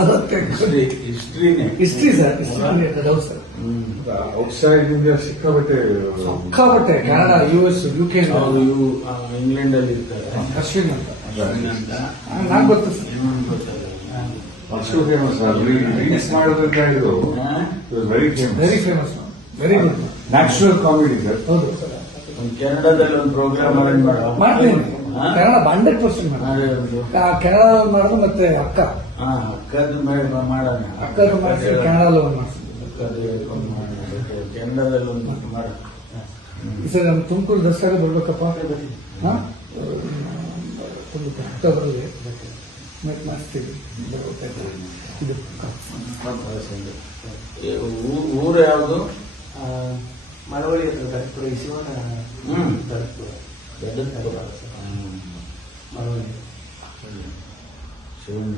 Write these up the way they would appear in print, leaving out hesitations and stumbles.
ಅದಕ್ಕೆ history sir, ಹೌದು sir. Outside India ಸಿಕ್ಕಾಬಟ್ಟೆ ಕೆನಡಾ, US, UK, ಇಂಗ್ಲೆಂಡ್ ಅಲ್ಲಿ ಇರ್ತಾರೆ. ಅಶ್ವಿನ್ ಅಂತ ನಾನ್ ಗೊತ್ತು ಸರ್. ಅಷ್ಟು ಫೇಮಸ್ ರೀಲ್ಸ್ ಮಾಡೋದ್ರಿಂದ ಇದು very famous, very good natural comedy sir. ಹೌದು ಸರ್, ಕೆನಡಾದಲ್ಲಿ ಒಂದು ಪ್ರೋಗ್ರಾಮ್ ಅರೇಂಜ್ ಮಾಡ್ತೀನಿ. ಕನ್ನಡ 100% ಕೆನಡಾ ಮಾಡೋದು, ಮತ್ತೆ ಅಕ್ಕದ ಮಾಡಿಸಿ ಕೆನಡಾದಲ್ಲಿ ಒಂದು ಮಾಡಿಸಿ. ಕೆನಡಾದಲ್ಲಿ ಒಂದು ಮಾಡ ಸರ್. ನಮ್ಮ ತುಮಕೂರು ದಸರಾಗೆ ಬರ್ಬೇಕಪ್ಪ. ಅಕ್ಟೋಬರಲ್ಲಿ ಮಾಡ್ತೀವಿ. ಊರು ಯಾವುದು? ಮಳವಳ್ಳಿ ಹತ್ರ ಶಿವಣ್ಣ. ಮಳವಳ್ಳಿ ಶಿವಣ್ಣ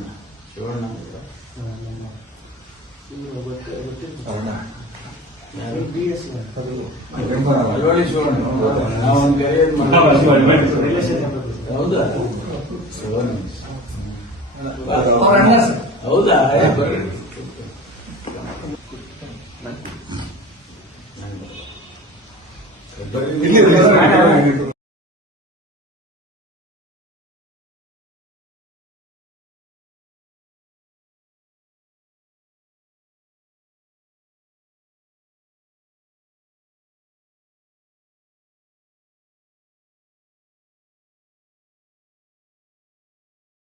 ಮಳವಳ್ಳಿ ಶಿವಣ್ಣ ನಾವೊಂದು ಕರೆಯೋದು ಹೌದಾ? ಅವ್ರ ಅಣ್ಣ ಸರ್. ಹೌದಾ? ಇಲ್ಲಿ